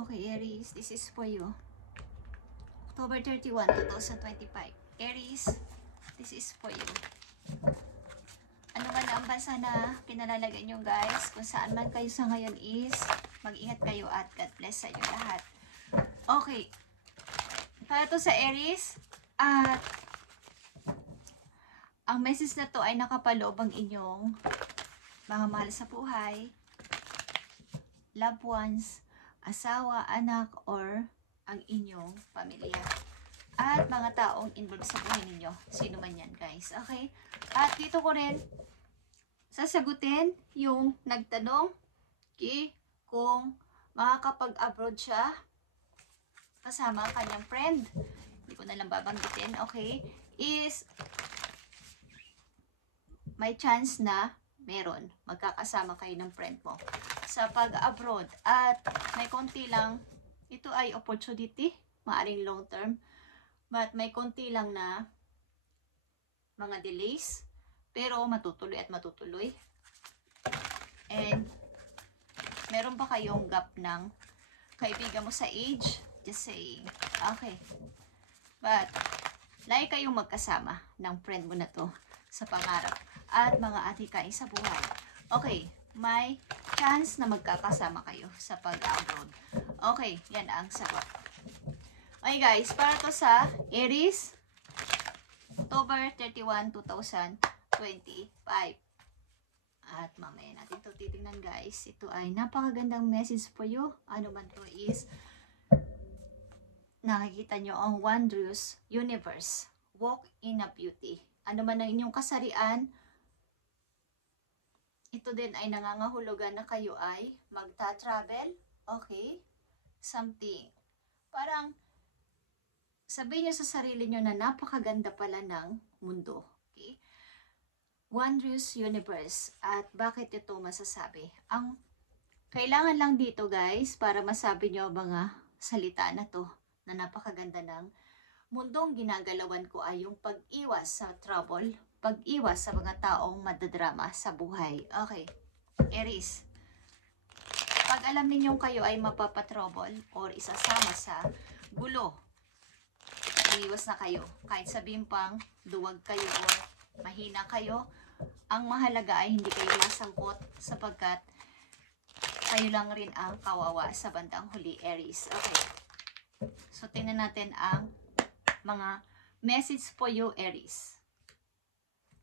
Okay, Aries, this is for you. October 31, 2025. Aries, this is for you. Ano man ang bansa na kinalalagay nyo guys, kung saan man kayo sa ngayon is, mag-ingat kayo at God bless sa inyo lahat. Okay. Para to sa Aries, at ang message na to ay nakapaloob ang inyong mga mahal sa buhay, loved ones, asawa, anak, or ang inyong pamilya. At mga taong involved sa buhay ninyo. Sino man yan, guys. Okay? At dito ko rin sasagutin yung nagtanong kung makakapag-abroad siya kasama ang kanyang friend. Hindi ko na lang babanggitin. Okay? Is may chance na meron. Magkakasama kayo ng friend mo sa pag-abroad. At may konti lang, ito ay opportunity, maaring long term, but may konti lang na mga delays, pero matutuloy at matutuloy. And meron pa kayong gap ng kaibigan mo sa age? Just saying. Okay. But lagi kayong magkasama ng friend mo na to sa pangarap at mga atikain sa buhay. Okay. May chance na magkakasama kayo sa pag-abroad. Okay, yan ang sagot. Okay guys, para to sa Aries, October 31, 2025. At mamaya natin ito titingnan guys. Ito ay napakagandang message for you. Ano man to is, nakikita nyo ang wondrous universe. Walk in a beauty. Ano man ang inyong kasarian, ito din ay nangangahulugan na kayo ay magta-travel. Okay? Something. Parang sabihin nyo sa sarili nyo na napakaganda pala ng mundo. Okay? Wondrous universe. At bakit ito masasabi? Ang kailangan lang dito guys, para masabi nyo mga salita na to, na napakaganda ng mundong ginagalawan ko ay yung pag-iwas sa trouble, pag-iwas sa mga taong madadrama sa buhay. Okay, Aries. Pag alam ninyong kayo ay mapapatrouble or isasama sa gulo, iiwas na kayo. Kahit sabihin pang duwag kayo o mahina kayo, ang mahalaga ay hindi kayo masangkot sapagkat kayo lang rin ang kawawa sa bandang huli, Aries. Okay. So, tingnan natin ang mga message for you, Aries.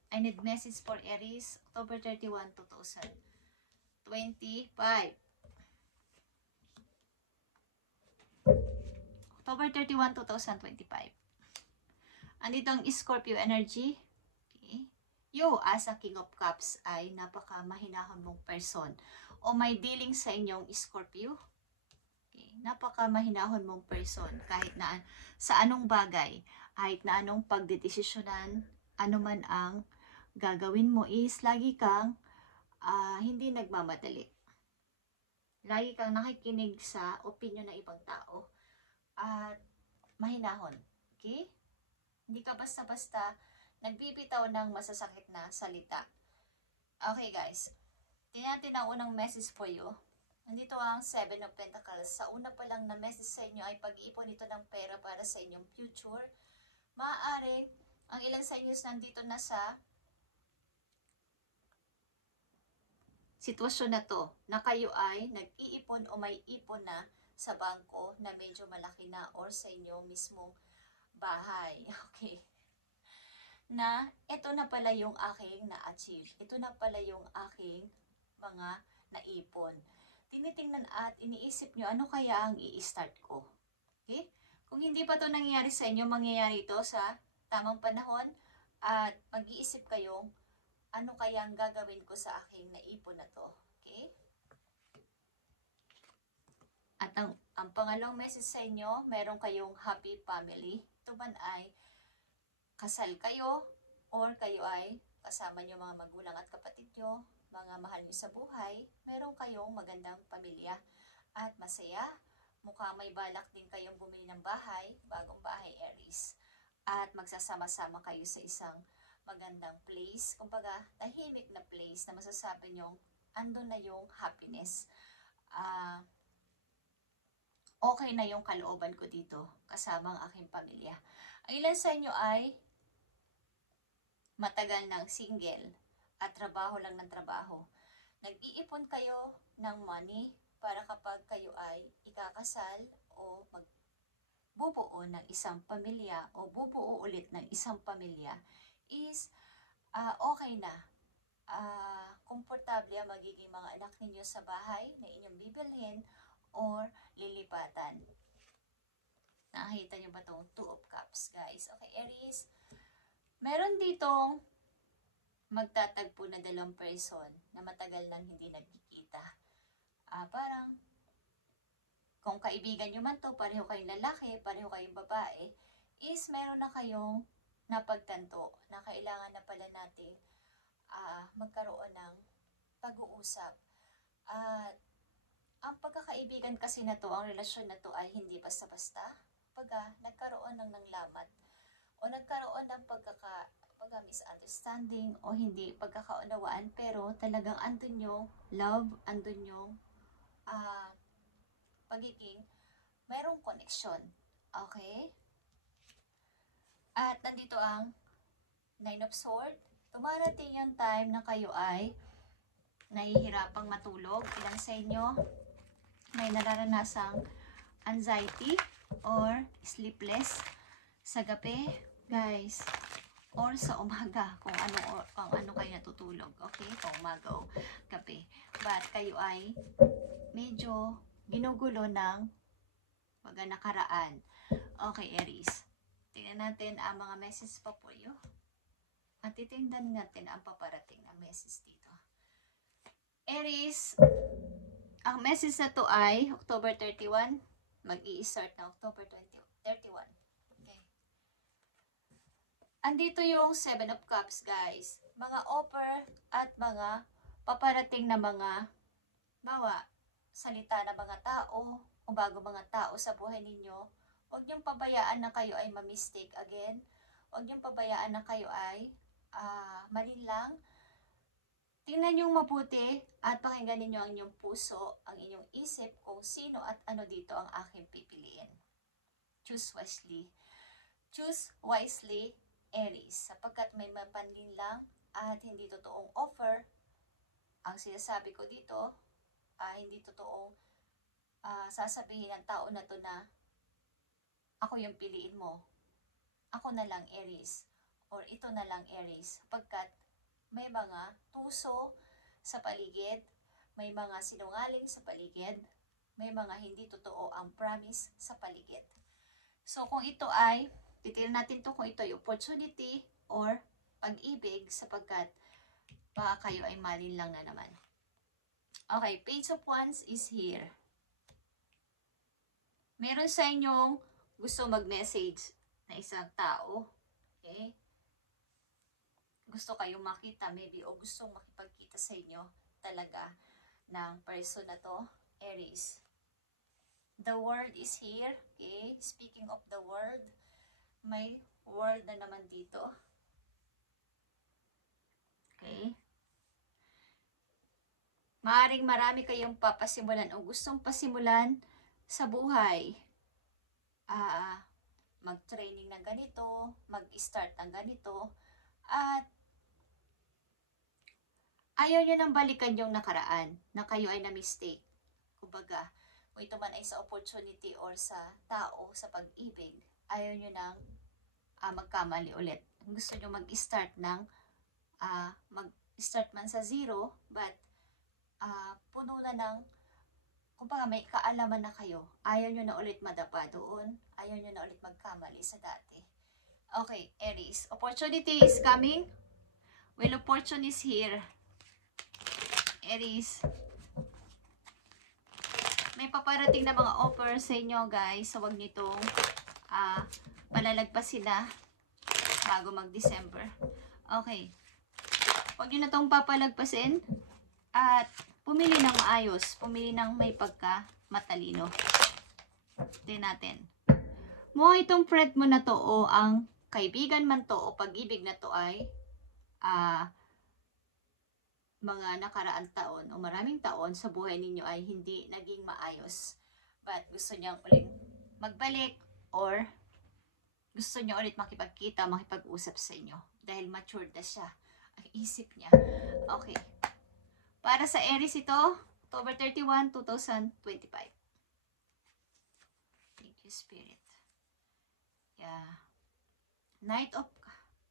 I need message for Aries, October 31, 2025. October 31, 2025. Andito ang Scorpio energy. Okay. You, as a King of Cups, ay napaka-mahinahon mong person. O may dealing sa inyong Scorpio. Okay. Napaka-mahinahon mong person. Kahit na sa anong bagay, kahit na anong pagdedesisyonan, ano man ang gagawin mo is lagi kang hindi nagmamadali. Lagi kang nakikinig sa opinion ng ibang tao at mahinahon. Okay? Hindi ka basta-basta nagbibitaw ng masasakit na salita. Okay guys, tingnan natin ang unang message for you. Nandito ang 7 of Pentacles. Sa una pa lang na message sa inyo ay pag-iipon ito ng pera para sa inyong future. Maaari ang ilan sa inyo nandito na sa sitwasyon na to, na kayo ay nag-iipon o may ipon na sa bangko na medyo malaki na or sa inyo mismong bahay. Okay. Na ito na pala yung aking na-achieve. Ito na pala yung aking mga naipon. Tinitingnan at iniisip nyo, ano kaya ang i-start ko? Okay? Kung hindi pa to nangyayari sa inyo, mangyayari ito sa tamang panahon at mag-iisip kayong ano kaya ang gagawin ko sa aking naipon na to. Okay? At ang pangalawang message sa inyo, meron kayong happy family. Ito man ay kasal kayo or kayo ay kasama nyo mga magulang at kapatid nyo, mga mahal nyo sa buhay, meron kayong magandang pamilya at masaya. Mukhang may balak din kayong bumili ng bahay, bagong bahay, Aries. At magsasama-sama kayo sa isang magandang place, kumbaga tahimik na place na masasabi nyong andun na yung happiness. okay na yung kalooban ko dito kasama ang aking pamilya. Ang ilan sa inyo ay matagal ng single at trabaho lang ng trabaho. Nag-iipon kayo ng money para kapag kayo ay ikakasal o magbubuo ng isang pamilya o bubuo ulit ng isang pamilya is okay na. Komportable ang magiging mga anak ninyo sa bahay na inyong bibilhin or lilipatan. Nakakita nyo ba itong 2 of Cups, guys? Okay, Aries. Meron ditong magtatagpo na 2 person na matagal nang hindi nagkikita. Parang, kung kaibigan nyo man to, pareho kayong lalaki, pareho kayong babae, is meron na kayong napagtanto na kailangan na pala natin magkaroon ng pag-uusap. At ang pagkakaibigan kasi na to, ang relasyon na to ay hindi basta-basta. Pagka nagkaroon ng lamat o nagkaroon ng misunderstanding o hindi pagkakaunawaan, pero talagang andun yung love, andun yung pagiging mayroong connection. Okay? At nandito ang 9 of Swords. Tumarating yung time na kayo ay nahihirapang matulog. Ilan sa inyo may nararanasang anxiety or sleepless sa gabi, guys, or sa umaga kung ano kayo natutulog, okay? Kung umaga o gabi. But kayo ay medyo ginugulo ng nakaraan. Okay, Aries. Tingnan natin ang mga messages pa po yun. At titingnan natin ang paparating na message dito. Aries, ang message na to ay October 31. Mag-i-start na October 31. Okay. Andito yung 7 of Cups, guys. Mga offer at mga paparating na mga salita na mga tao o bago mga tao sa buhay ninyo. Huwag niyong pabayaan na kayo ay ma-mistake again. Huwag niyong pabayaan na kayo ay malinlang. Tingnan niyong mabuti at pakinggan ninyo ang inyong puso, ang inyong isip kung sino at ano dito ang aking pipiliin. Choose wisely. Choose wisely, Aries, sapagkat may mapanlinlang at hindi totoong offer. Ang sinasabi ko dito, hindi totoong sasabihin ng tao na to na ako yung piliin mo. Ako na lang, Aries. Or ito na lang, Aries. Sapagkat may mga tuso sa paligid, may mga sinungaling sa paligid, may mga hindi totoo ang promise sa paligid. So kung ito ay, titignan natin to kung ito ay opportunity or pag-ibig, sapagkat baka kayo ay malinlang na naman. Okay, Page of Wands is here. Meron sa inyong gusto mag-message na isang tao. Okay? Gusto kayong makita maybe o gustong makipagkita sa inyo talaga ng person na to, Aries. The world is here. Okay? Speaking of the world, may world na naman dito. Okay? Maaring marami kayong papasimulan o gustong pasimulan sa buhay. Mag-training ng ganito, mag-start ng ganito, at ayaw nyo nang balikan yung nakaraan na kayo ay na-mistake. Kumbaga, kung ito man ay sa opportunity or sa tao, sa pag-ibig, ayaw nyo nang magkamali ulit. Gusto nyo mag-start ng, mag-start man sa zero, but puno na ng, kumbaga may kaalaman na kayo. Ayaw nyo na ulit madapa doon. Ayaw nyo na ulit magkamali sa dati. Okay, Aries. Opportunity is coming. Well, opportunity is here. Aries. May paparating na mga offer sa inyo, guys. So, wag nitong palalagpasin na bago mag-December. Okay. Wag nyo na itong papalagpasin at pumili ng maayos. Pumili ng may pagka-matalino. Tingnan natin. Mukhang itong friend mo na to o ang kaibigan man to o pag-ibig na to ay mga nakaraang taon o maraming taon sa buhay ninyo ay hindi naging maayos. but gusto niyang uling magbalik or gusto niya ulit makipagkita, makipag-usap sa inyo dahil matured na siya ang isip niya. Okay. Para sa Aries ito, October 31, 2025. Thank you, Spirit. Yeah. Knight of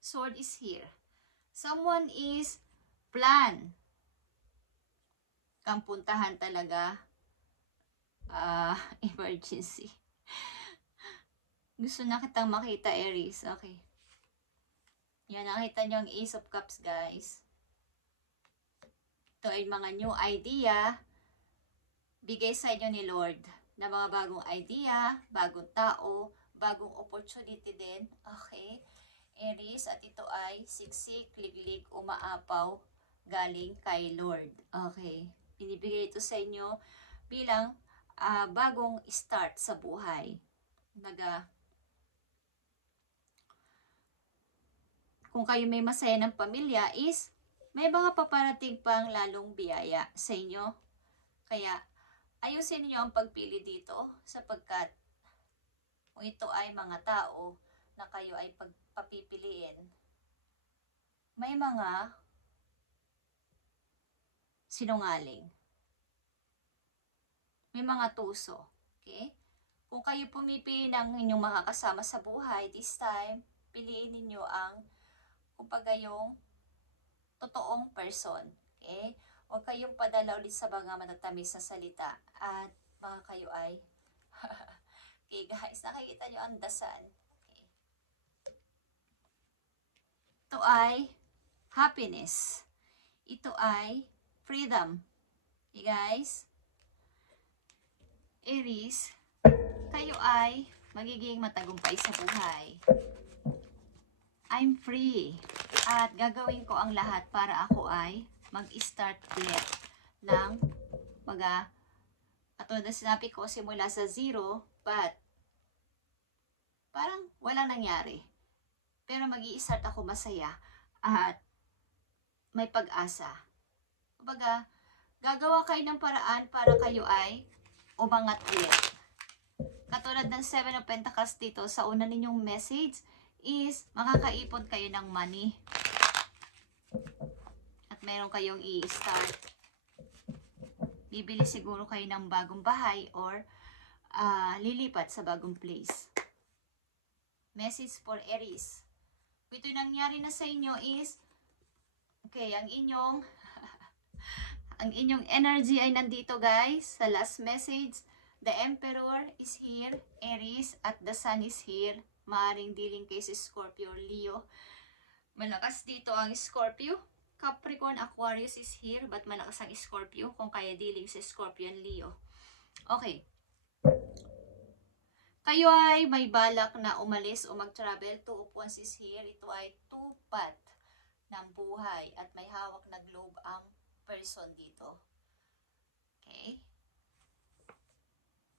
Sword is here. Someone is plan kang puntahan talaga. Emergency. Gusto na kitang makita, Aries. Okay. Yan, nakita nyo ang Ace of Cups, guys. Ito ay mga new idea bigay sa inyo ni Lord na mga bagong idea, bagong tao, bagong opportunity din. Okay. Aries, at ito ay siksik, liglig, umaapaw galing kay Lord. Okay. Binibigay ito sa inyo bilang bagong start sa buhay. Kung kayo may masaya ng pamilya is may mga paparating pang lalong biyaya sa inyo. Kaya ayusin niyo ang pagpili dito sapagkat kung ito ay mga tao na kayo ay papipiliin, may mga sinungaling. May mga tuso. Okay? Kung kayo pumipili ng inyong makakasama sa buhay, this time, piliin ninyo ang kumbaga yung totoong person. Okay? Huwag kayong padala ulit sa mga matatamis na salita at mga kayo ay okay guys, nakikita nyo ang dasan. Okay. Ito ay happiness. Ito ay freedom. Okay guys? Aries, kayo ay magiging matagumpay sa buhay. I'm free. At gagawin ko ang lahat para ako ay mag-start ulit ng katulad na sinabi ko, simula sa zero, but parang wala nangyari. Pero mag-i-start ako masaya at may pag-asa. Kumbaga, gagawa kayo ng paraan para kayo ay umangat ulit. Katulad ng 7 of Pentacles dito, sa una ninyong message is makakaipon kayo ng money. At meron kayong i-start. Bibili siguro kayo ng bagong bahay or lilipat sa bagong place. Message for Aries. Ito yung nangyari na sa inyo is, okay, ang inyong ang inyong energy ay nandito guys, sa last message. The Emperor is here, Aries, at the Sun is here. Maaring dealing kay si Scorpio, Leo. Malakas dito ang Scorpio. Capricorn, Aquarius is here, but malakas ang Scorpio. Kung kaya dealing si Scorpio and Leo. Okay. Kayo ay may balak na umalis o mag-travel. 2 of Wands is here. Ito ay tupat ng buhay at may hawak na globe ang person dito. Okay?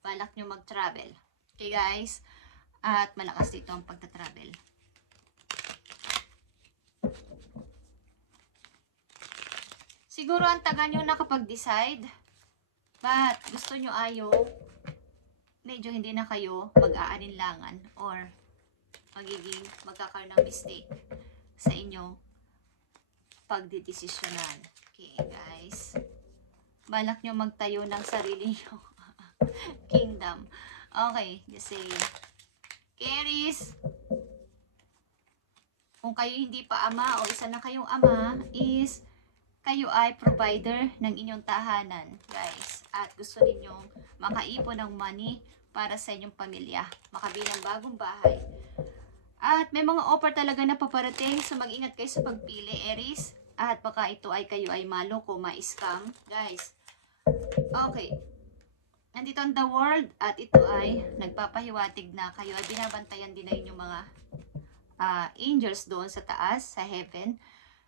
Balak nyo mag-travel. Okay guys? At malakas dito ang pagta-travel. Siguro ang taga nyo nakapag-decide, but gusto nyo ayaw, medyo hindi na kayo mag-aalinlangan or magkakaroon ng mistake sa inyong pagdidesisyonan. Okay, guys. Balak nyo magtayo ng sarili nyo kingdom. Okay, just say, Aries, kung kayo hindi pa ama o isa na kayong ama, is kayo ay provider ng inyong tahanan, guys. At gusto ninyong makaipon ng money para sa inyong pamilya. Makabili ng bagong bahay. At may mga offer talaga na paparating. So mag-ingat kayo sa pagpili, Aries. At baka ito ay kayo ay maloko, ma-scam. Guys, okay. Nandito ang the world at ito ay nagpapahiwatig na kayo ay binabantayan din na inyong mga angels doon sa taas, sa heaven,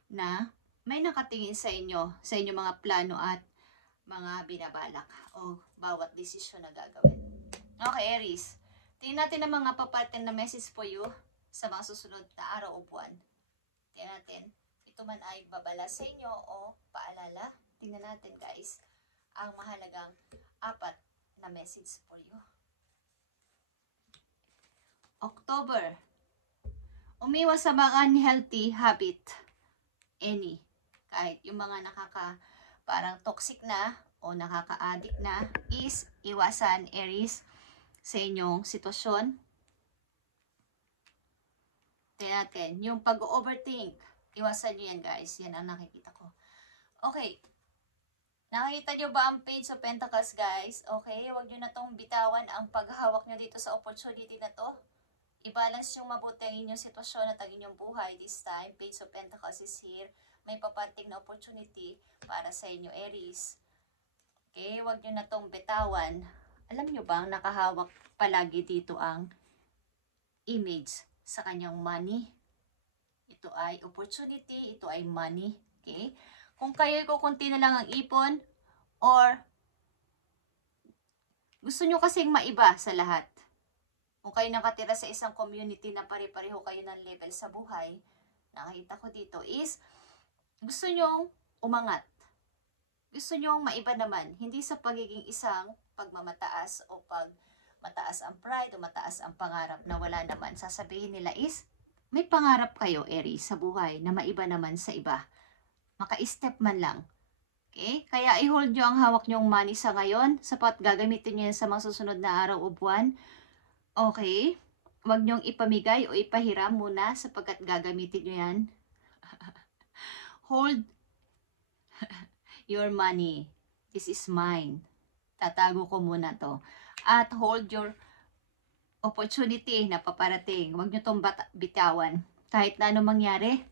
na may nakatingin sa inyong mga plano at mga binabalak o bawat desisyon na gagawin. Okay, Aries. Tingnan natin ang mga paparating na message for you sa mga susunod na araw o buwan. Tingnan natin. Ito man ay babala sa inyo o paalala. Tingnan natin guys ang mahalagang 4 na message for you. October. Umiwas sa mga unhealthy habit. Any. Kahit yung mga parang toxic na o nakaka-addict na is iwasan, Aries, sa inyong sitwasyon. Tingnan natin. Yung pag-overthink. Iwasan nyo yan, guys. Yan ang nakikita ko. Okay. Nakikita nyo ba ang Page of Pentacles, guys? Okay. Huwag nyo na tong bitawan ang paghahawak nyo dito sa opportunity na to. I-balance yung mabuti ang inyong sitwasyon at ang inyong buhay. This time, Page of Pentacles is here. May papating na opportunity para sa inyo, Aries. Okay, huwag nyo na tong bitawan. Alam nyo bang nakahawak palagi dito ang image sa kanyang money? Ito ay opportunity, ito ay money. Okay? Kung kayo kukunti na lang ang ipon or gusto nyo kasing maiba sa lahat. Kung kayo nakatira sa isang community na pare-pareho kayo ng level sa buhay, nakita ko dito is, gusto nyong umangat. Gusto nyong maiba naman. Hindi sa pagiging isang pagmamataas o pag mataas ang pride o mataas ang pangarap na wala naman. Sasabihin nila is, may pangarap kayo, Aries, sa buhay na maiba naman sa iba. Maka-step man lang. Okay? Kaya i-hold nyo ang hawak nyong money sa ngayon, sapat gagamitin nyo yan sa mga susunod na araw o buwan. Okay, huwag niyong ipamigay o ipahiram muna sapagkat gagamitin niyo yan. Hold your money. This is mine. Tatago ko muna to. At hold your opportunity na paparating. Huwag niyo itong bitawan. Kahit na anong mangyari.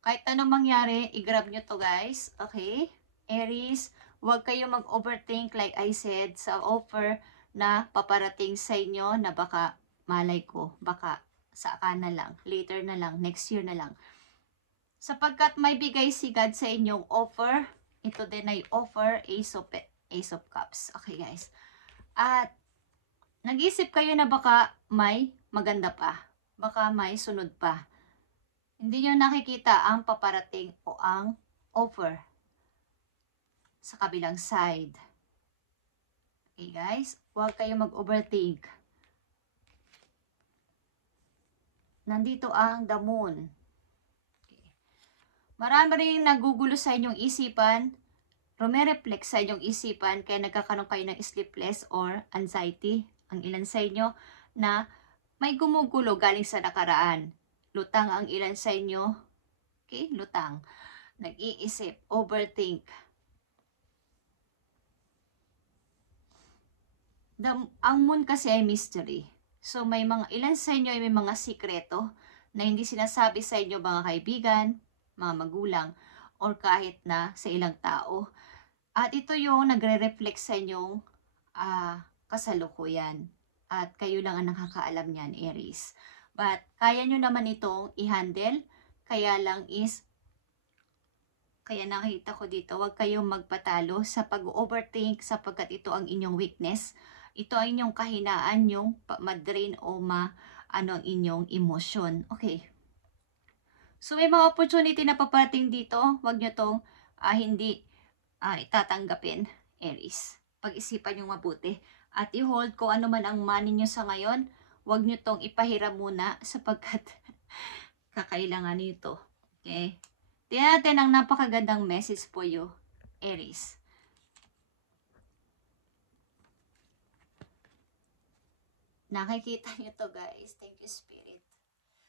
Kahit anong mangyari, i-grab niyo to, guys. Okay? Aries, huwag kayo mag-overthink like I said sa offer na paparating sa inyo na baka, malay ko, baka saka na lang, later na lang, next year na lang. Sapagkat may bigay si God sa inyong offer, ito din ay offer, Ace of Cups. Okay, guys. At nag-isip kayo na baka may maganda pa, baka may sunod pa. Hindi nyo nakikita ang paparating o ang offer sa kabilang side. Okay, guys, huwag kayo mag-overthink. Nandito ang the moon. Okay. Marami rin nagugulo sa inyong isipan, rumereflect sa inyong isipan, kaya nagkakaroon kayo ng sleepless or anxiety. Ang ilan sa inyo na may gumugulo galing sa nakaraan. Lutang ang ilan sa inyo. Okay, lutang. Nag-iisip, overthink. Ang moon kasi ay mystery. So may mga ilan sa inyo ay may mga sikreto na hindi sinasabi sa inyo mga kaibigan, mga magulang, or kahit na sa ilang tao. At ito yung nagre-reflect sa inyong kasalukuyan. At kayo lang ang nakakaalam niyan, Aries. But kaya nyo naman itong i-handle. Kaya lang is, kaya nakita ko dito, huwag kayong magpatalo sa pag-overthink sapagkat ito ang inyong weakness. Ito ay inyong kahinaan, yung ma-drain o ang inyong emosyon. Okay. So may mga opportunity na paparating dito. Huwag nyo itong hindi itatanggapin, Aries. Pag-isipan nyo mabuti. At i-hold ko ano man ang money nyo sa ngayon. Huwag nyo itong ipahiram muna sapagkat kakailangan nito. Okay. Tingnan natin ang napakagandang message po you, Aries. Nakikita nyo to, guys. Thank you, Spirit.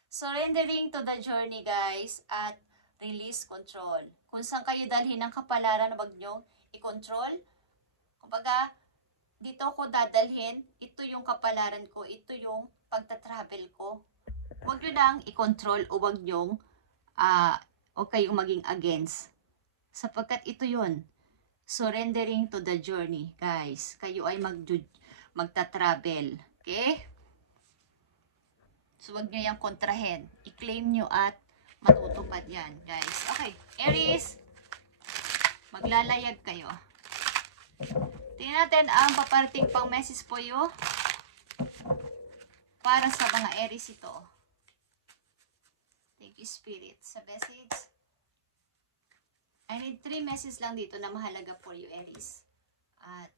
Surrendering to the journey, guys, at release control. Kung saan kayo dalhin ng kapalaran, wag nyo i-control. Kumbaga, dito ko dadalhin, ito yung kapalaran ko, ito yung pagta-travel ko. Wag nyo lang i-control o wag nyo o kayong maging against. Sapagkat ito yun. Surrendering to the journey, guys. Kayo ay magta-travel. Okay? So, wag nyo yung kontrahen. I-claim nyo at matutupad yan, guys. Okay. Aries, maglalayag kayo. Tingnan natin ang paparating pang message po you para sa mga Aries ito. Thank you, Spirit. Sa message, I need 3 messages lang dito na mahalaga for you, Aries. At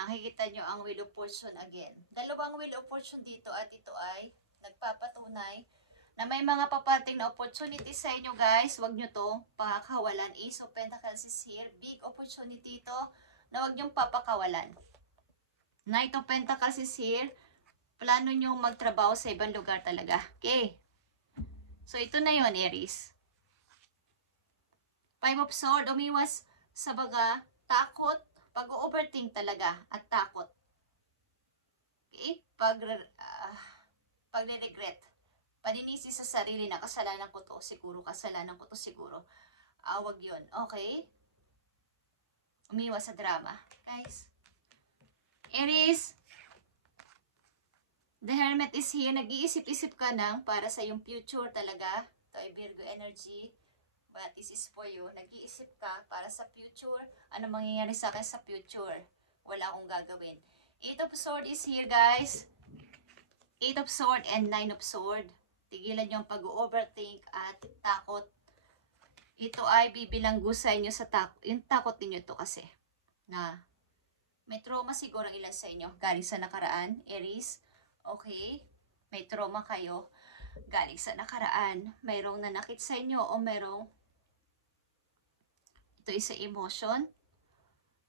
Nakikita nyo ang Wheel of Fortune again. Dalawang Wheel of Fortune dito at ito ay nagpapatunay na may mga papating na opportunity sa inyo guys. Huwag nyo to pakakawalan. Ace of Pentacles is here. Big opportunity ito na huwag nyo papakawalan. Knight of Pentacles is here. Plano nyo magtrabaho sa ibang lugar talaga. Okay. So ito na yon Aries. Five of Swords. Umiwas sa baga, takot, pag-overthink talaga at takot. Okay? Pag-regret. Paninisi sa sarili na kasalanan ko to, siguro. Wag yun. Okay? Umiwas sa drama. Guys. Aries. The Hermit is here. Nag-iisip-isip ka na para sa yung future talaga. Ito ay Virgo energy. But this is for you. Nag-iisip ka para sa future. Ano mangyayari sa akin sa future? Wala akong gagawin. Eight of Swords is here, guys. Eight of Swords and Nine of Swords. Tigilan nyo ang pag-overthink at takot. Ito ay bibilanggusan nyo sa takot. Yung takot ninyo to kasi. Na may trauma siguro ang ilan sa inyo. Galing sa nakaraan, Aries. Okay? May trauma kayo. Galing sa nakaraan. Mayroong nanakit sa inyo o mayroong ito isa emotion.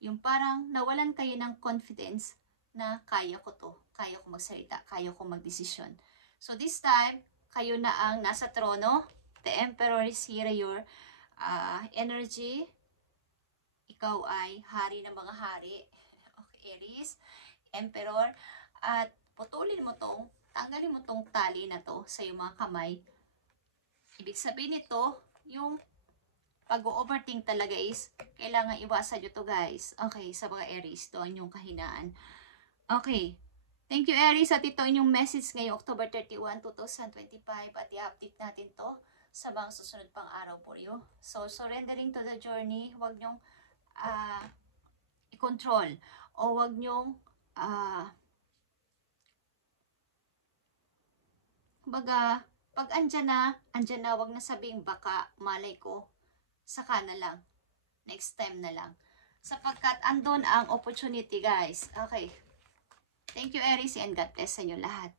Yung parang nawalan kayo ng confidence na kaya ko to. Kaya ko magsalita. Kaya ko magdesisyon. So this time, kayo na ang nasa trono. The Emperor is here, your energy. Ikaw ay hari ng mga hari. Okay, Aries. Emperor. At putulin mo tong, tanggalin mo tong tali na to sa iyong mga kamay. Ibig sabihin nito, yung pag-overthink talaga is, kailangan iwasan nyo to guys. Okay, sa mga Aries, doon yung kahinaan. Okay. Thank you Aries at ito inyong message ngayong October 31, 2025 at i-update natin to sa mga susunod pang araw for you. So, surrendering to the journey, huwag nyong i-control o huwag nyong baga, pag andyan na, huwag na sabing baka, malay ko, saka na lang. Next time na lang. Sapagkat andun ang opportunity guys. Okay. Thank you Aries and God bless sa inyo lahat.